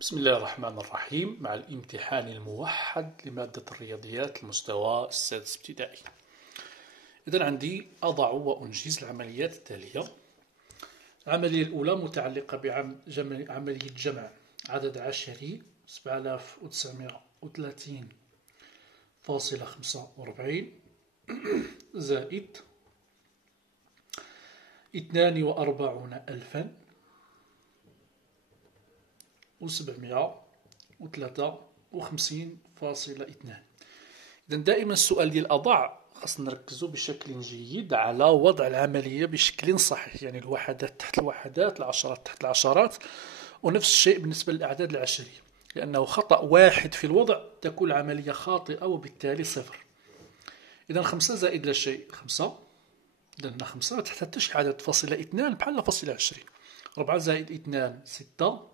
بسم الله الرحمن الرحيم. مع الامتحان الموحد لمادة الرياضيات المستوى السادس ابتدائي. إذن عندي أضع وأنجز العمليات التالية. العملية الأولى متعلقة بعملية جمع عدد عشري 7930.45 زائد 42753.2. إذا دائما السؤال ديال أضع خاصنا نركزوا بشكل جيد على وضع العملية بشكل صحيح، يعني الوحدات تحت الوحدات، العشرات تحت العشرات، ونفس الشيء بالنسبة للأعداد العشرية، لأنه خطأ واحد في الوضع تكون العملية خاطئة وبالتالي صفر. إذا 5 زائد لا شيء 5، لأن 5 ما تحتاجش عدد فاصلة 2 بحال فاصلة 20. 4 زائد 2 6،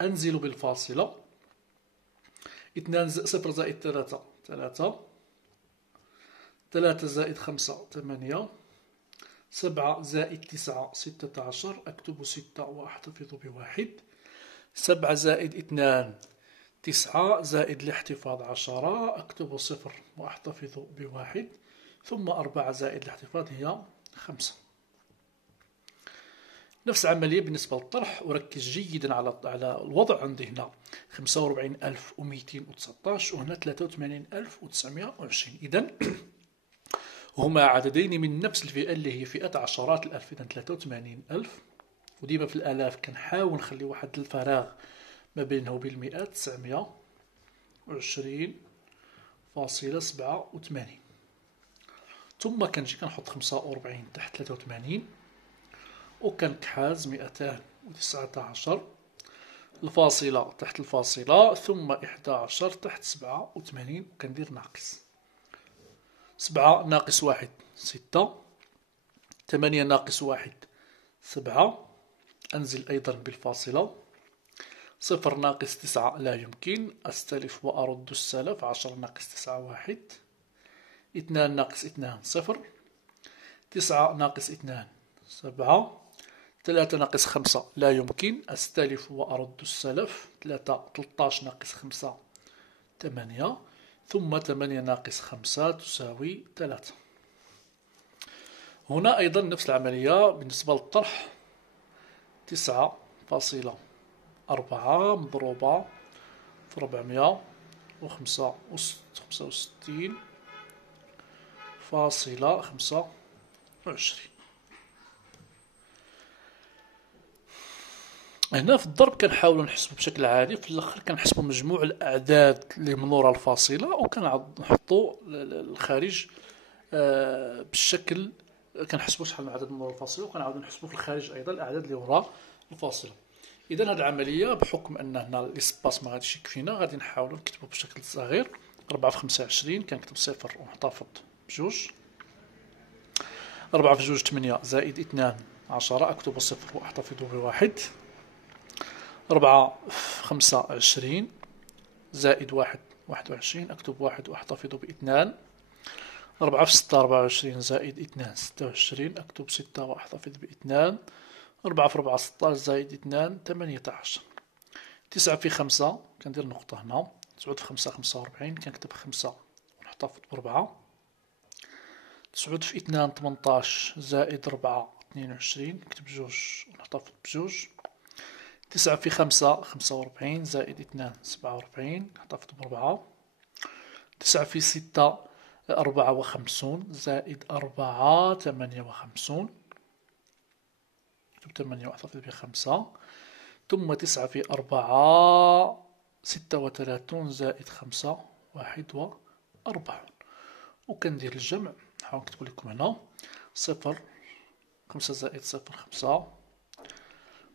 أنزل بالفاصلة. 0 زائد 3 3، 3 زائد 5 8، 7 زائد 9 16، أكتب 6 وأحتفظ بواحد. 7 زائد 2 9 زائد الاحتفاظ 10، أكتب 0 وأحتفظ بواحد. ثم 4 زائد الاحتفاظ هي 5. نفس العملية بالنسبة للطرح، أركز جيدا على الوضع. عندي هنا 45219 وهنا 83920. إذن هما عددين من نفس الفئة اللي هي فئة عشرات الألف. إذن 83000، وديما في الآلاف كنحاول نخلي واحد الفراغ ما بينه وبين المئات. 920.87. ثم كنجي كنحط 45 تحت 83 وكنكحاز 219 الفاصلة تحت الفاصلة، ثم 11 تحت 87 وكندير ناقص. 7 ناقص 1 6، 8 ناقص 1 7، أنزل أيضا بالفاصلة. 0 ناقص 9 لا يمكن، أستلف وأرد السلف. 10 ناقص 9 1، 2 ناقص 2 0، 9 ناقص 2 7، 3 ناقص 5 لا يمكن، أستلف وأرد السلف. 13 ناقص 5 8، ثم 8 ناقص 5 تساوي 3. هنا أيضا نفس العملية بالنسبة للطرح. 9.4 مضروبة في 465.25. هنا في الضرب كنحاولوا نحسبوا بشكل عادي، في الاخر كنحسبوا مجموع الاعداد اللي من وراء الفاصله وكنعاود نحطوا الخارج بالشكل. كنحسبوا شحال من عدد من وراء الفاصله وكنعاودوا نحسبوا في الخارج ايضا الاعداد اللي وراء الفاصله. اذا هذه العمليه بحكم ان هنا الاسباس ما غاديش يكفينا غادي نحاولوا نكتبوا بشكل صغير. 4 في 25 كنكتب 0 ونحتفظ بجوج. 4 في جوج 8 زائد 2 10، أكتب 0 وأحتفظ بواحد. 4 في 5 20 زائد 1 21، أكتب 1 وأحتفظ ب2. 4 في 6 24 زائد 2 26، أكتب 6 وأحتفظ ب2. 4 في 4 16 زائد 2 18. 9 في 5 كندير نقطة هنا. 9 في 5 45، كنكتب 5 ونحتفظ ب4. 9 في 2 18 زائد 4 22، نكتب جوج ونحتفظ بجوج. 9 في 5 45 زائد 2 47، نحتفظ ب4. 9 في 6 54 زائد 4 58، نكتب 8 واحتفظ ب5. ثم 9 في 4 36 زائد 5 41، وكندير الجمع. نحاول نكتب لكم هنا 0 5 زائد 0 5،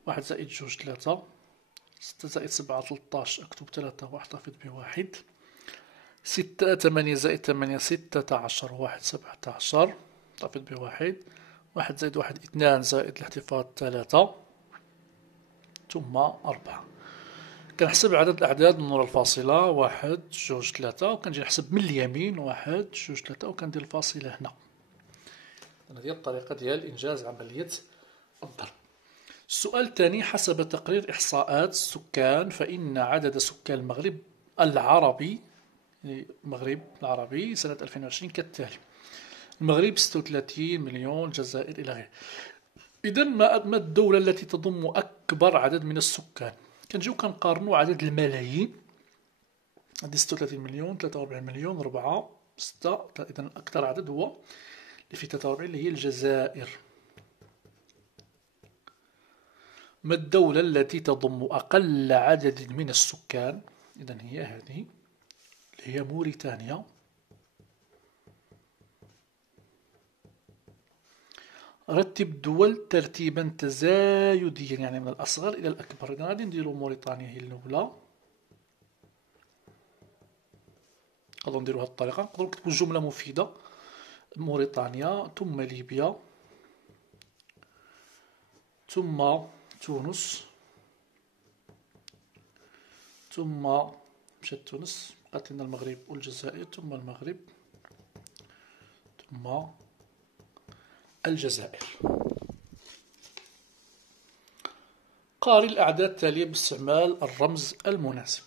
1 زائد جوج 3، 6 زائد 7 13، أكتب 3 وأحتفظ بواحد. 6 8 زائد 8 16، 1 17، أحتفظ بواحد. 1 زائد 1 2 زائد الاحتفاظ 3، ثم 4. كنحسب عدد الأعداد من وراء الفاصلة 1 جوج 3، وكنجي نحسب من اليمين 1 جوج 3 وكندير الفاصلة هنا. هذه هي الطريقة ديال إنجاز عملية الضرب. السؤال الثاني: حسب تقرير إحصاءات السكان فإن عدد سكان المغرب العربي، يعني المغرب العربي سنة 2020 كالتالي: المغرب 36 مليون، الجزائر إلى غيره. إذا ما الدولة التي تضم أكبر عدد من السكان؟ كنجيو كنقارنو عدد الملايين، عندي 36 مليون، 43 مليون، 4، 6. إذا أكثر عدد هو اللي في 43 اللي هي الجزائر. ما الدولة التي تضم أقل عدد من السكان؟ إذا هي هذه اللي هي موريتانيا. رتب الدول ترتيبا تزايديا، يعني من الأصغر إلى الأكبر. إذا غادي نديرو موريتانيا هي الأولى، نقدرو نديرو بهذه الطريقة. نقدرو نكتبو جملة مفيدة: موريتانيا، ثم ليبيا، ثم تونس، ثم مشات تونس، بقات لنا المغرب والجزائر، ثم المغرب، ثم الجزائر. قارن الأعداد التالية باستعمال الرمز المناسب.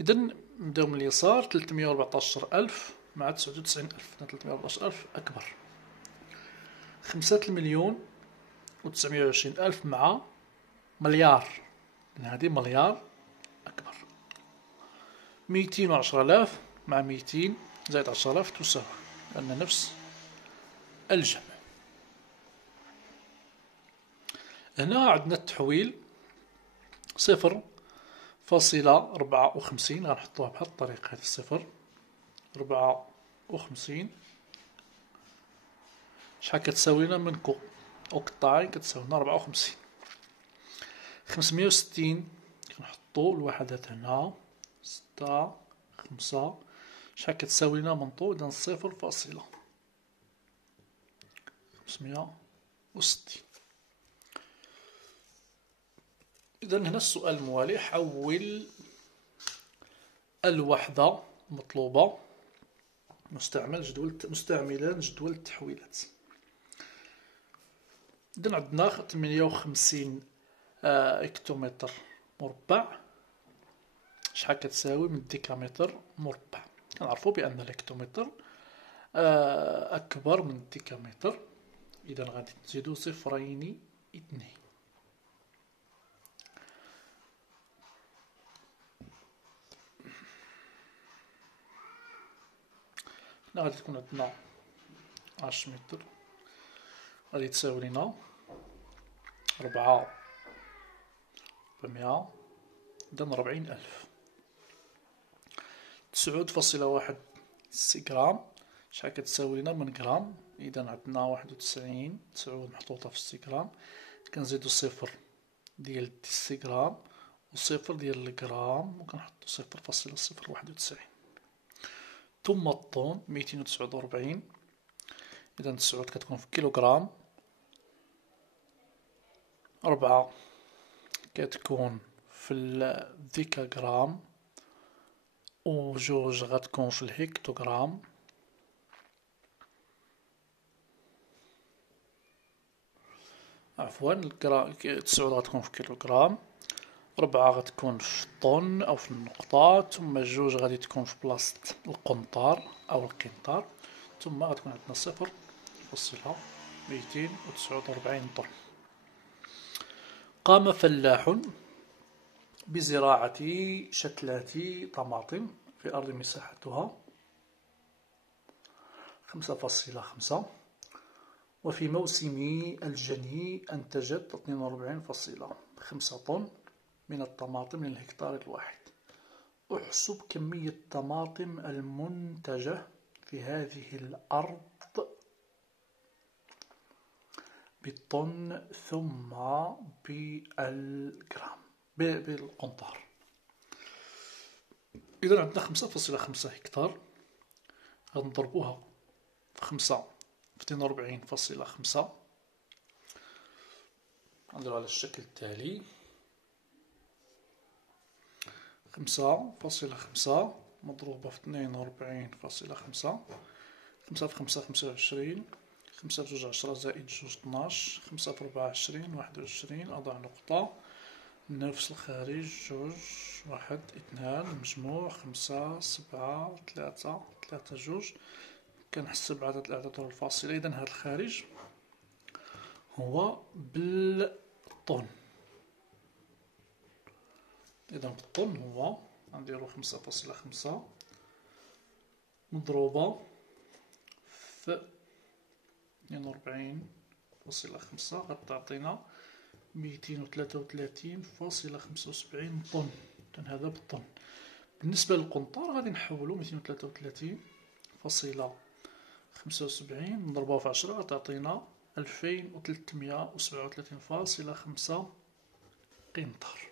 إذا نبداو من اليسار: 314,000 مع 99,000. 314,000 أكبر. 5,000,000 و920,000 مع مليار، هذه مليار أكبر. 210,000 مع 200 زائد 10,000 تساوي، لأن نفس الجمع. هنا عندنا التحويل 0.54، غنحطوها بهذه الطريقة، هذه 0.54 شحال كتساوي لنا من قطاعين؟ كتساوي لنا 54. 560 كنحطو الوحدات هنا، 6، 5، شحال كتساوي لنا من طول؟ إذا 0.560. إذا هنا السؤال الموالي: حول الوحدة المطلوبة مستعملا جدول التحويلات. إذا عندنا 58 هكتومتر مربع، شحال كتساوي من ديكامتر مربع؟ كنعرفو بأن الهكتومتر أكبر من الديكامتر، إذا غادي نزيدو 2. هنا غادي تكون عندنا 10 متر، غادي تساوي لنا 400، إذا 40,000. 9.1 سيغرام، شحال كتساوي لنا من غرام؟ إذا عندنا 91 9 محطوطة في السيغرام، كنزيدو 0 ديال السيغرام و0 ديال الغرام، وكنحطو 0.091. ثم الطن 249، إذا 9 كتكون في كيلوغرام، 4 كتكون في الديكاغرام، و2 غتكون في الهكتوغرام. عفوا 9 غتكون في كيلوغرام، 4 غتكون في الطن أو في النقطة، ثم 2 غادي تكون في بلاصة القنطار أو القنطار، ثم غتكون عندنا 0.249 طن. قام فلاح بزراعة شتلات طماطم في أرض مساحتها 5.5، وفي موسم الجني أنتجت 42.5 طن من الطماطم للهكتار الواحد. احسب كمية الطماطم المنتجة في هذه الأرض بالطن ثم بالجرام بالقنطار. إذا عندنا 5.5 هكتار، غنضربوها في 5 في 42.5، غنديرو على الشكل التالي: 5.5 مضروبة في 42.5، 5 في 5 25، 5 بجوج 10 زائد جوج 12. 5 في 4 20 21. أضع نقطة. نفس الخارج جوج 1 2 مجموع 5 7 3 3 جوج. كنحسب عدد الأعداد الفاصلة. إذا هذا الخارج هو بالطن. إذا بالطن هو غنديرو 5.5 مضروبة في 42.5 غتعطينا 233.75 طن. إذن هذا بالطن. بالنسبة للقنطار غادي نحولو 233.75 نضربوها في 10 غتعطينا 2337.5 قنطار.